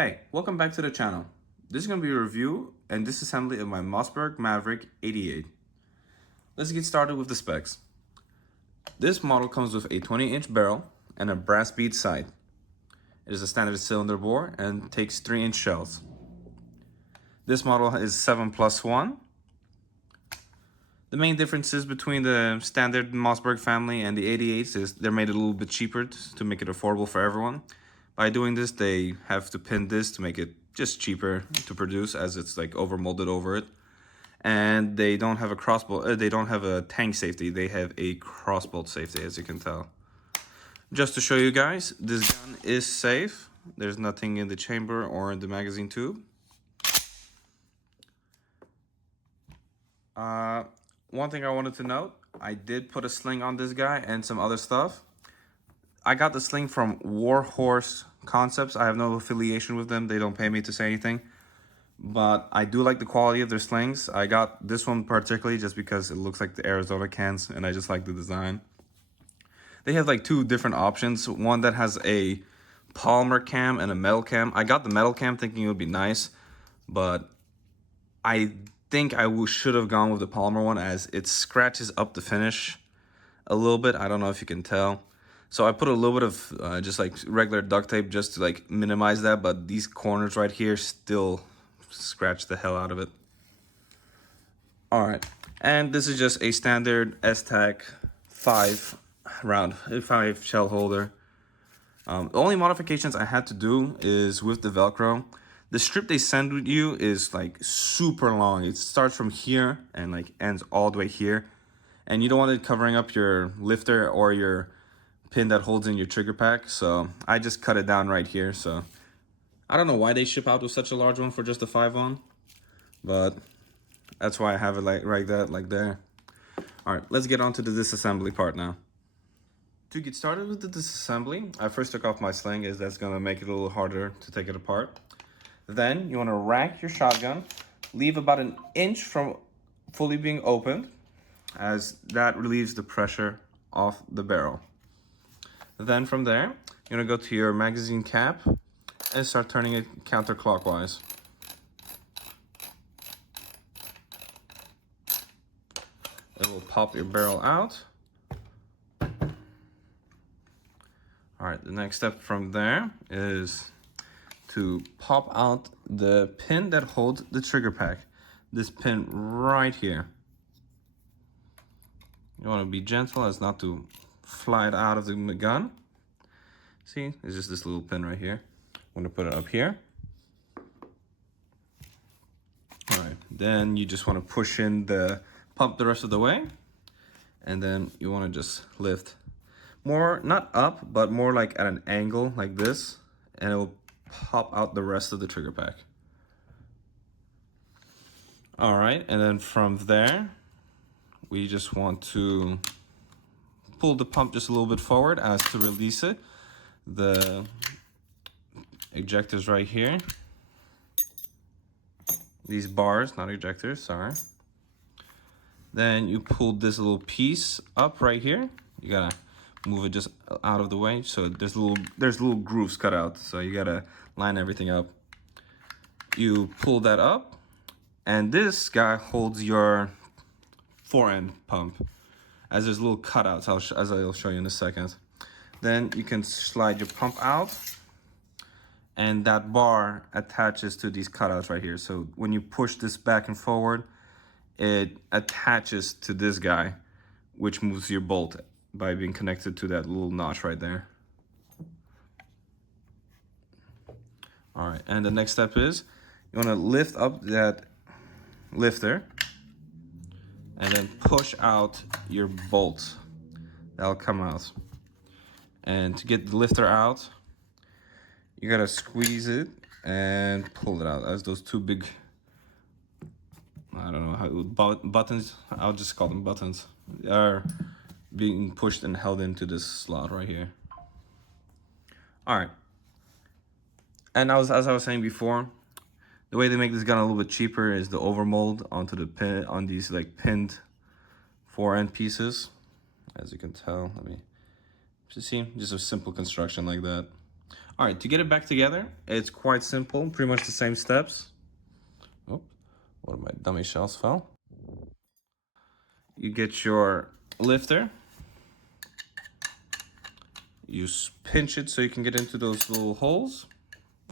Hey, welcome back to the channel. This is going to be a review and disassembly of my Mossberg Maverick 88. Let's get started with the specs. This model comes with a 20-inch barrel and a brass bead sight. It is a standard cylinder bore and takes 3-inch shells. This model is 7+1. The main differences between the standard Mossberg family and the 88s is they're made a little bit cheaper to make it affordable for everyone. By doing this, they have to pin this to make it just cheaper to produce, as it's like over molded over it. And they don't have a crossbolt. They don't have a tank safety. They have a crossbolt safety, as you can tell. Just to show you guys, this gun is safe. There's nothing in the chamber or in the magazine tube. One thing I wanted to note, I did put a sling on this guy and some other stuff. I got the sling from Warhorse Concepts. I have no affiliation with them. They don't pay me to say anything. But I do like the quality of their slings. I got this one particularly just because it looks like the Arizona cans and I just like the design. They have like two different options. One that has a polymer cam and a metal cam. I got the metal cam thinking it would be nice, but I think I should have gone with the polymer one as it scratches up the finish a little bit. I don't know if you can tell. So I put a little bit of just like regular duct tape just to like minimize that, but these corners right here still scratch the hell out of it. All right, and this is just a standard S-Tac 5 shell holder. The only modifications I had to do is with the Velcro. The strip they send you is like super long. It starts from here and like ends all the way here. And you don't want it covering up your lifter or your pin that holds in your trigger pack. So I just cut it down right here. So I don't know why they ship out with such a large one for just a 5-1. But that's why I have it like that, like there. All right, let's get on to the disassembly part now. To get started with the disassembly, I first took off my sling, as that's gonna make it a little harder to take it apart. Then you want to rack your shotgun, leave about an inch from fully being opened, as that relieves the pressure off the barrel. Then from there, you're going to go to your magazine cap and start turning it counterclockwise. It will pop your barrel out. All right, the next step from there is to pop out the pin that holds the trigger pack. This pin right here. You want to be gentle as not to fly it out of the gun. See, it's just this little pin right here. I'm going to put it up here. All right, then you just want to push in the pump the rest of the way. And then you want to just lift more, not up, but more like at an angle like this. And it will pop out the rest of the trigger pack. All right, and then from there, we just want to pull the pump just a little bit forward as to release it. The ejectors right here. These bars, not ejectors, sorry. Then you pull this little piece up right here. You gotta move it just out of the way. So there's little grooves cut out. So you gotta line everything up. You pull that up, and this guy holds your fore-end pump, as there's little cutouts, as I'll show you in a second. Then you can slide your pump out, and that bar attaches to these cutouts right here. So when you push this back and forward, it attaches to this guy, which moves your bolt by being connected to that little notch right there. All right, and the next step is you want to lift up that lifter and then push out your bolt. That'll come out. And to get the lifter out, you gotta squeeze it and pull it out, as those two big, I don't know how, buttons, I'll just call them buttons, are being pushed and held into this slot right here. All right. And as I was saying before, the way they make this gun a little bit cheaper is the overmold onto the pin, on these like pinned fore-end pieces. As you can tell, let me just see, just a simple construction like that. All right, to get it back together, it's quite simple, pretty much the same steps. Oh, one of my dummy shells fell. You get your lifter. You pinch it so you can get into those little holes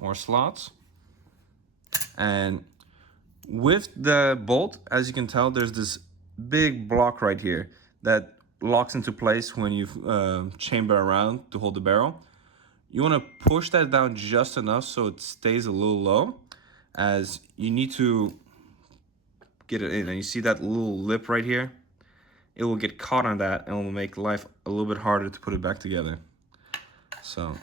or slots. And with the bolt, as you can tell, there's this big block right here that locks into place when you chamber around to hold the barrel. You want to push that down just enough so it stays a little low, as you need to get it in. And you see that little lip right here? It will get caught on that and it will make life a little bit harder to put it back together. So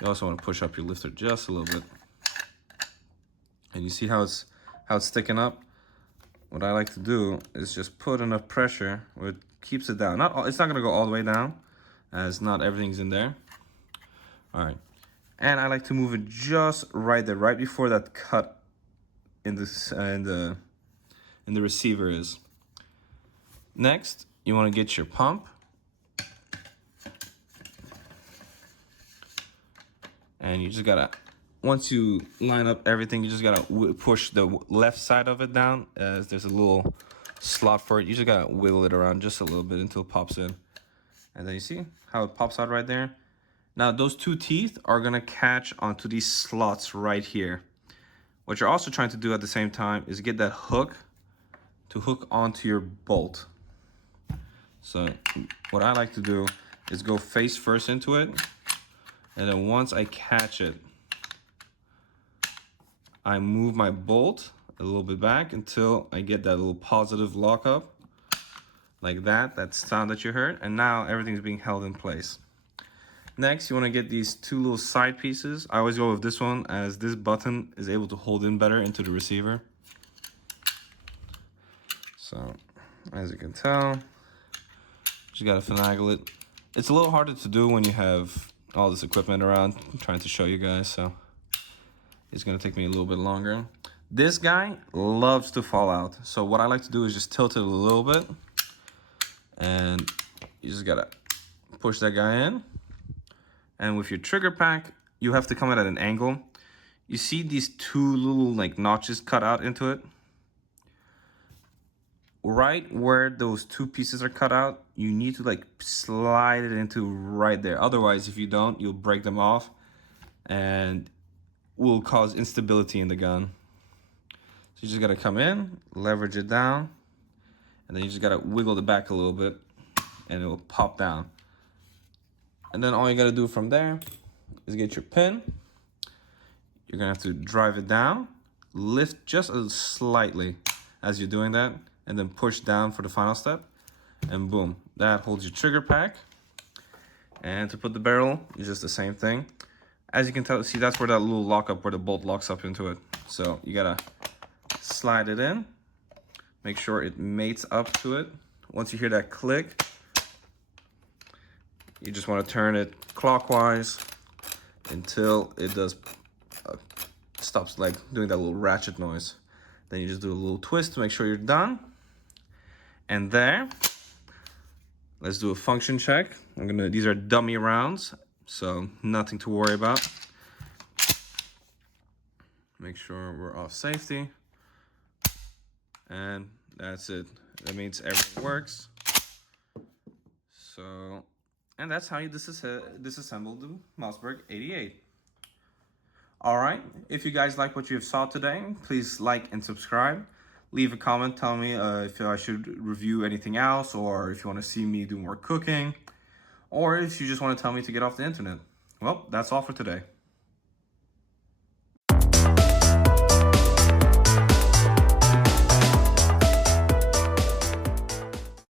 you also want to push up your lifter just a little bit. And you see how it's sticking up? What I like to do is just put enough pressure where it keeps it down. It's not gonna go all the way down, as not everything's in there. All right, and I like to move it just right there, right before that cut in this in the receiver is. Next, you want to get your pump, and you just gotta, once you line up everything, you just gotta push the left side of it down, as there's a little slot for it. You just gotta wiggle it around just a little bit until it pops in. And then you see how it pops out right there? Now those two teeth are gonna catch onto these slots right here. What you're also trying to do at the same time is get that hook to hook onto your bolt. So what I like to do is go face first into it, and then once I catch it, I move my bolt a little bit back until I get that little positive lockup, like that sound that you heard, and now everything's being held in place. Next, you want to get these two little side pieces. I always go with this one, as this button is able to hold in better into the receiver. So, as you can tell, just gotta finagle it. It's a little harder to do when you have all this equipment around. I'm trying to show you guys, so it's gonna take me a little bit longer. This guy loves to fall out. So what I like to do is just tilt it a little bit, and you just gotta push that guy in. And with your trigger pack, you have to come at an angle. You see these two little like notches cut out into it? Right where those two pieces are cut out, you need to like slide it into right there. Otherwise, if you don't, you'll break them off and will cause instability in the gun. So you just gotta come in, leverage it down, and then you just gotta wiggle the back a little bit and it will pop down. And then all you gotta do from there is get your pin. You're gonna have to drive it down, lift just slightly as you're doing that, and then push down for the final step. And boom, that holds your trigger pack. And to put the barrel, it's just the same thing. As you can tell, see, that's where that little lockup, where the bolt locks up into it. So you gotta slide it in, make sure it mates up to it. Once you hear that click, you just want to turn it clockwise until it does stops like doing that little ratchet noise. Then you just do a little twist to make sure you're done. And there, let's do a function check. These are dummy rounds, so nothing to worry about. Make sure we're off safety. And that's it. That means everything works. So, and that's how you disassemble the Mossberg 88. All right, if you guys like what you have saw today, please like and subscribe. Leave a comment, tell me if I should review anything else, or if you want to see me do more cooking, or if you just want to tell me to get off the internet. Well, that's all for today.